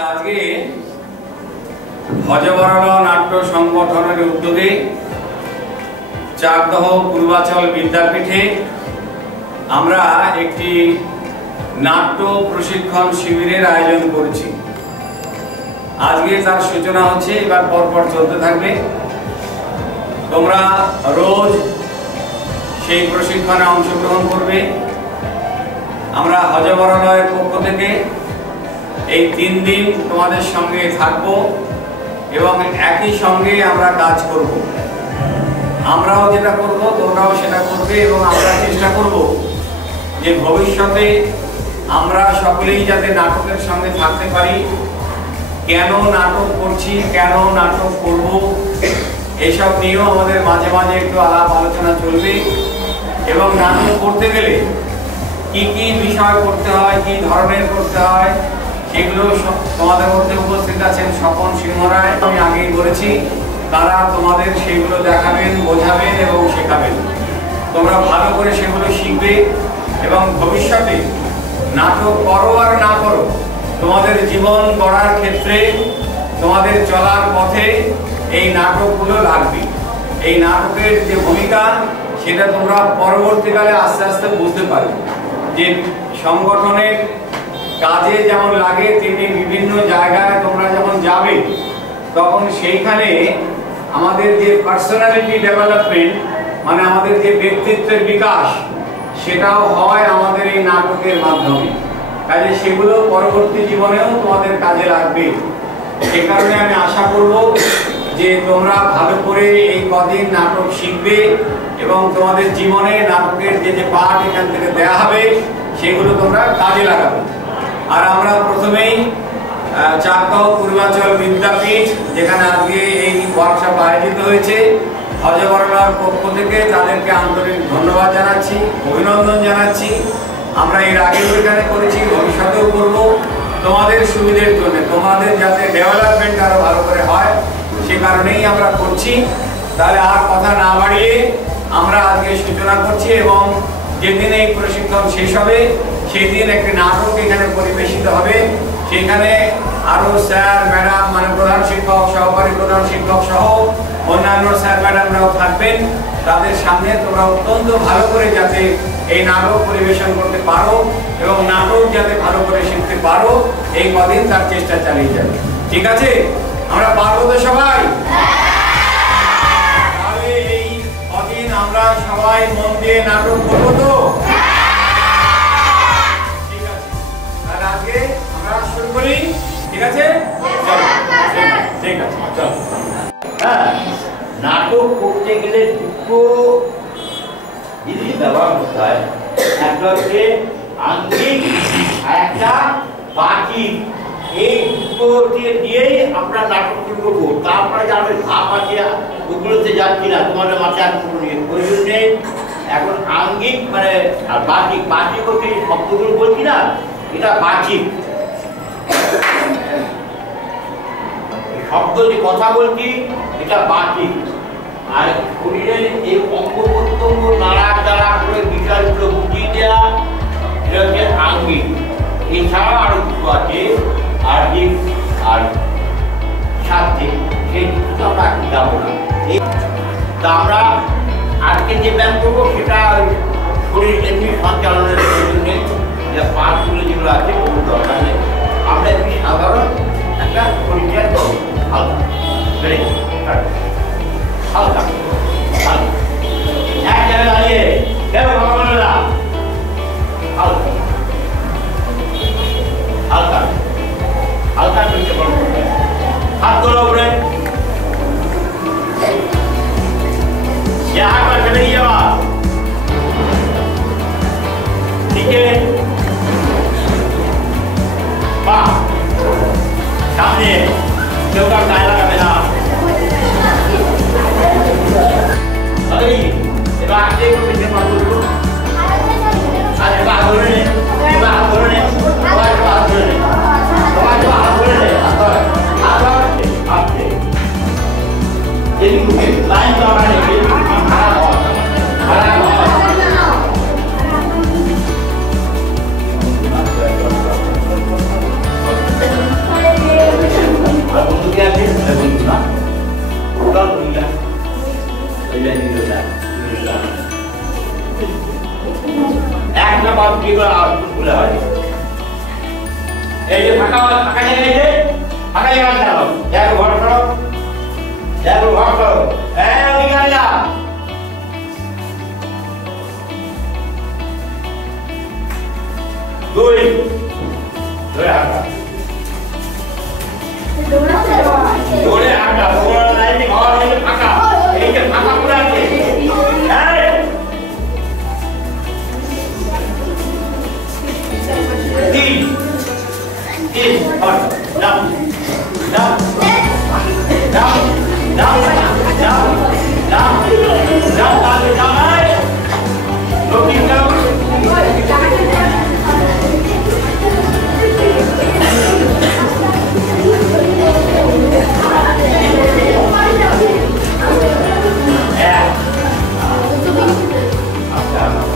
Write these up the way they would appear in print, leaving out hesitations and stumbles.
আচ্ছা, আজকে ভজবরল নাট্য সংগঠনের উদ্যোগে চাকদহ পূর্বাচল বিদ্যাপীঠে আমরা একটি নাট্য প্রশিক্ষণ শিবিরের আয়োজন করেছি। আজকে তার সূচনা হচ্ছে, এবার পরপর চলতে থাকবে। তোমরা রোজ সেই প্রশিক্ষণে অংশগ্রহণ করবে। আমরা ভজবরলের পক্ষ থেকে এই 3 দিন তোমাদের সঙ্গে থাকব এবং একই সঙ্গে আমরা কাজ করব। আমরাও যেটা করব তোমরাও সেটা করবে এবং আমরা চেষ্টা করব যে ভবিষ্যতে আমরা সকলেই যাতে নাটকের সঙ্গে থাকতে পারি। কেন নাটক করছি, কেন নাটক করব, এসব নিয়েও আমাদের মাঝে মাঝে একটু আলাপ আলোচনা চলবে। এবং নাটক করতে গেলে কি কি বিষয় করতে হয়, কি ধরনের করতে হয়, সেগুলো তোমাদের মধ্যে উপস্থিত আছেন স্বপন সিংহ রায়, আমি আগেই বলেছি। তারা তোমাদের সেগুলো দেখাবেন, বোঝাবেন এবং শেখাবেন। তোমরা ভালো করে সেগুলো শিখবে এবং ভবিষ্যতে নাটক করো আর না করো, তোমাদের জীবন গড়ার ক্ষেত্রে, তোমাদের চলার পথে এই নাটকগুলো লাগবে। এই নাটকের যে ভূমিকা, সেটা তোমরা পরবর্তীকালে আস্তে আস্তে বুঝতে পারবে যে সংগঠনের কাজে যেমন লাগে, তেমনি বিভিন্ন জায়গায় তোমরা যখন যাবে তখন সেইখানে আমাদের যে পার্সোনালিটি ডেভেলপমেন্ট, মানে আমাদের যে ব্যক্তিত্বের বিকাশ, সেটাও হয় আমাদের এই নাটকের মাধ্যমে। কাজে সেগুলো পরবর্তী জীবনেও তোমাদের কাজে লাগবে। সে কারণে আমি আশা করব যে তোমরা ভালো করে এই কদিন নাটক শিখবে এবং তোমাদের জীবনে নাটকের যে পাঠ এখান থেকে দেয়া হবে সেগুলো তোমরা কাজে লাগাবে। আর আমরা প্রথমেই চাকদহ পূর্বাচল বিদ্যাপীঠ, যেখানে আজকে এই ওয়ার্কশপ আয়োজিত হয়েছে, ভজবরলার পক্ষ থেকে তাদেরকে আন্তরিক ধন্যবাদ জানাচ্ছি, অভিনন্দন জানাচ্ছি। আমরা এর আগে এখানে করেছি, ভবিষ্যতেও করব তোমাদের সুবিধের জন্য, তোমাদের যাতে ডেভেলপমেন্ট আরো ভালো করে হয়, সে কারণেই আমরা করছি। তাহলে আর কথা না বাড়িয়ে আমরা আজকে সূচনা করছি এবং যেদিন এই প্রশিক্ষণ শেষ হবে সেই দিন একটি নাটক এখানে পরিবেশিত হবে। সেখানে আরো স্যার ম্যাডাম, মানে প্রধান শিক্ষক, সহকারী প্রধান শিক্ষক সহ অন্যান্য স্যার ম্যাডামরাও থাকবেন। তাদের সামনে তোমরা অত্যন্ত ভালো করে যাতে এই নাটক পরিবেশন করতে পারো এবং নাটক যাতে ভালো করে শিখতে পারো, এই কদিন তার চেষ্টা চালিয়ে যাবে। ঠিক আছে? আমরা পারবো তো সবাই? তাহলে এই কদিন আমরা সবাই মন দিয়ে নাটক করবো তো? ঠিক আছে, তাহলে আজকে আমরা শুরু করি। ঠিক আছে? ঠিক আছে, চলো। হ্যাঁ, নাটক করতে গেলে দুটো জিনিস ব্যবহার করতে হয়। একটা হচ্ছে আঙ্গিক আর একটা বাচিক। এই দুটোকে দিয়েই আমরা নাটক শুরু করবো। তারপরে যে আমাদের ভাব আছে ওগুলোতে যাচ্ছি না, তোমাদের মাথায় আর কোনো প্রয়োজন নেই। এখন আঙ্গিক মানে আর বাচিক, বাচিক হচ্ছে শব্দগুলো বলছি না, এটা বাচিক। শব্দ যে কথা বলছি এটা বাচিক। আর শরীরের এই অঙ্গ প্রত্যঙ্গ নাড়াচাড়া করে বিষয়গুলো বুঝিয়ে দেওয়া, এটা হচ্ছে আঙ্গিক। এছাড়াও আরো দুটো আছে, আর্থিক আর সাত্ত্বিক। সেই দুটো আমরা এখন যাবো না। তা আমরা আজকে যে ব্যায়াম করবো সেটা শরীর এমনি সঞ্চালনের জন্য পাঁচগুলো যেগুলো আছে কোনো দরকার নেই। আমরা এমনি সাধারণ একটা শরীরটা করবো হালকা, হালকা হালকা এক জায়গায় দাঁড়িয়ে ভগবানেরা হালকা হালকা হালকা করতে পারবো। হাত তোলা উপরে, হাত পা ফেলে যাওয়া নিচে, একটা বাদ কি করে খুলে হয় এই যে ফাঁকা জায়গা এই যে ফাঁকা জায়গা দাও দেখো ঘর করো দেখো ঘর করো ওইখানে যা দুই ধরে হাঁটা দৌড়ে হাঁটা দৌড়ানো লাইনে ঘর এই যে ফাঁকা পুরো আছে তিন down, down, down, down, down, down, down, down, right. Looking down. Yeah. Up, down.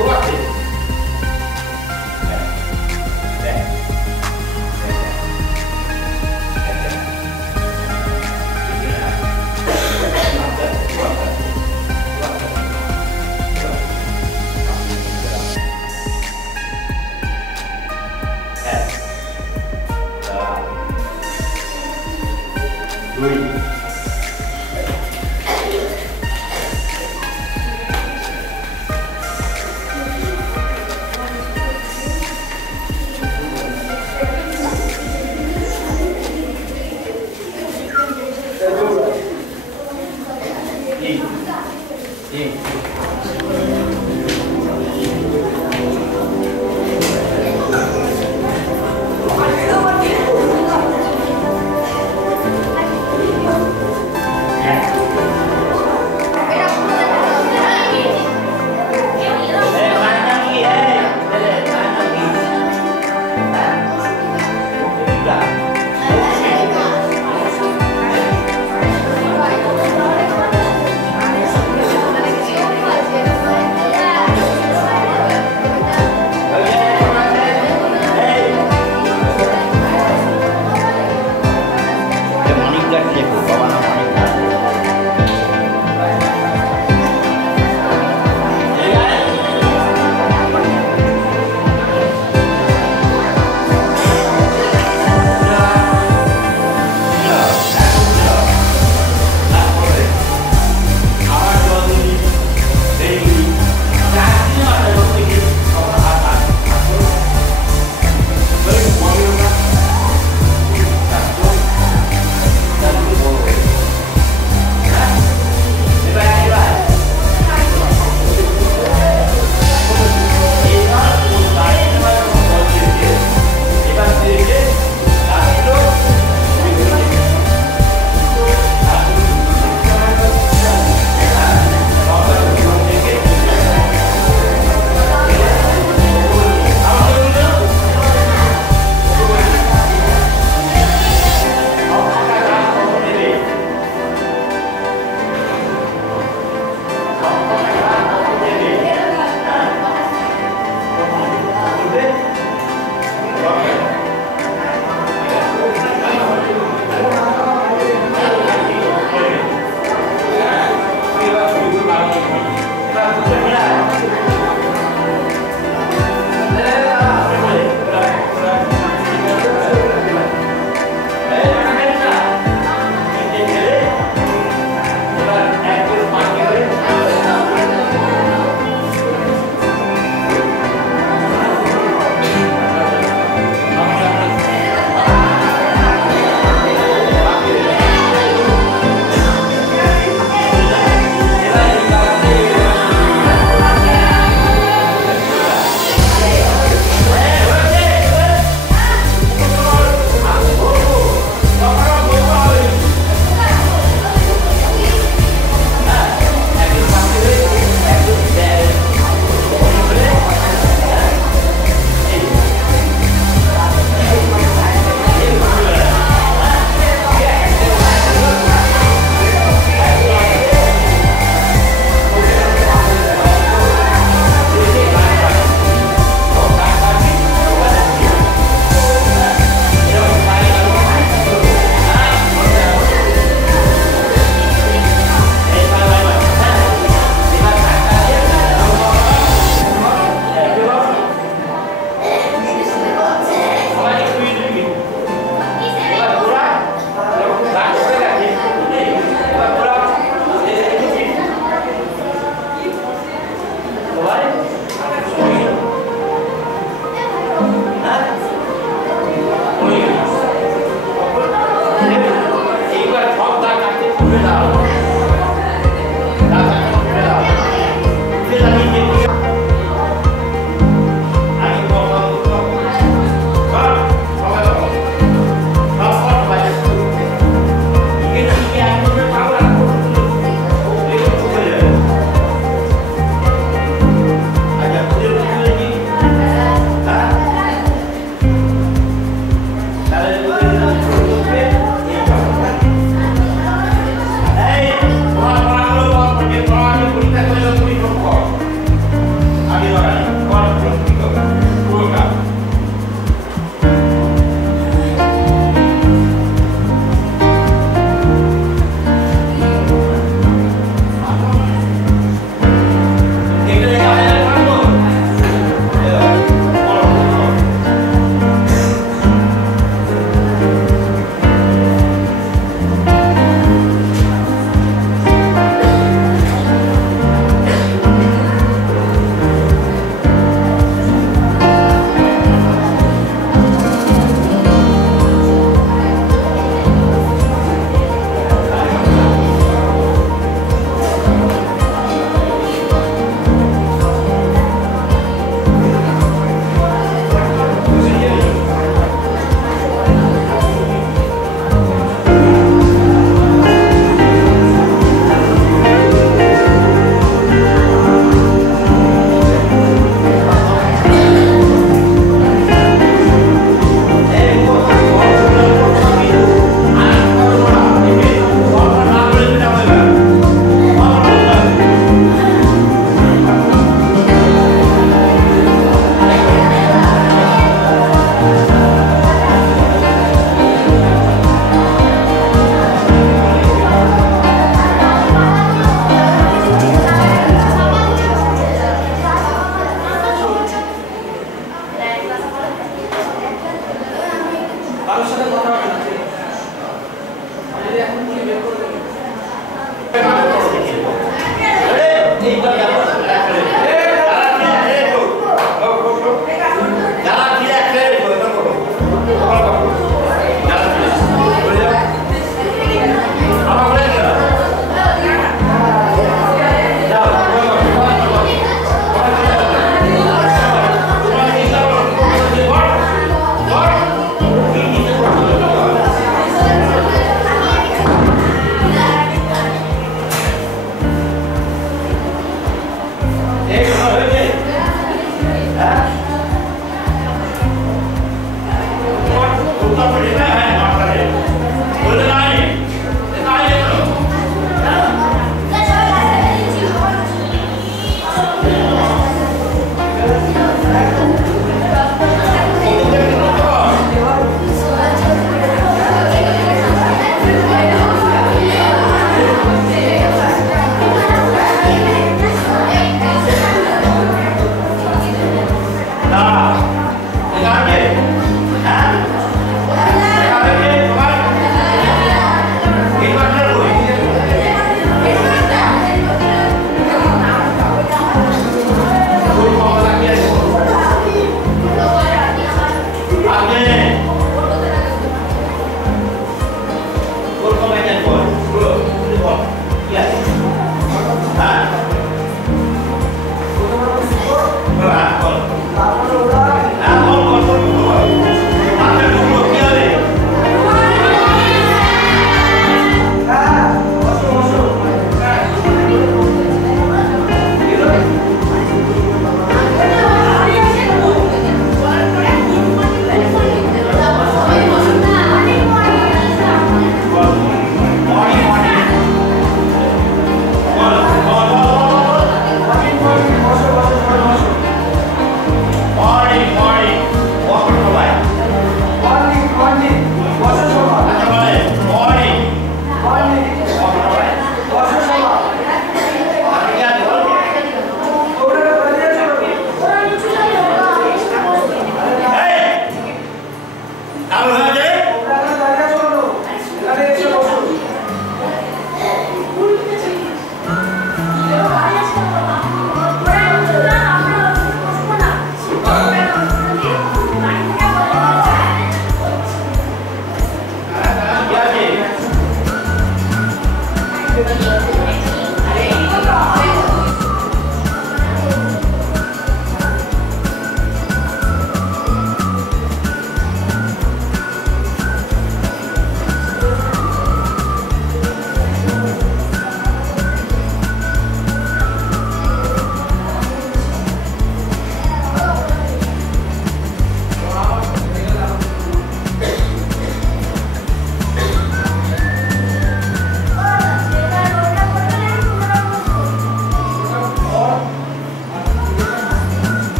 Terima kasih.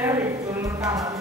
Eric, tú no estás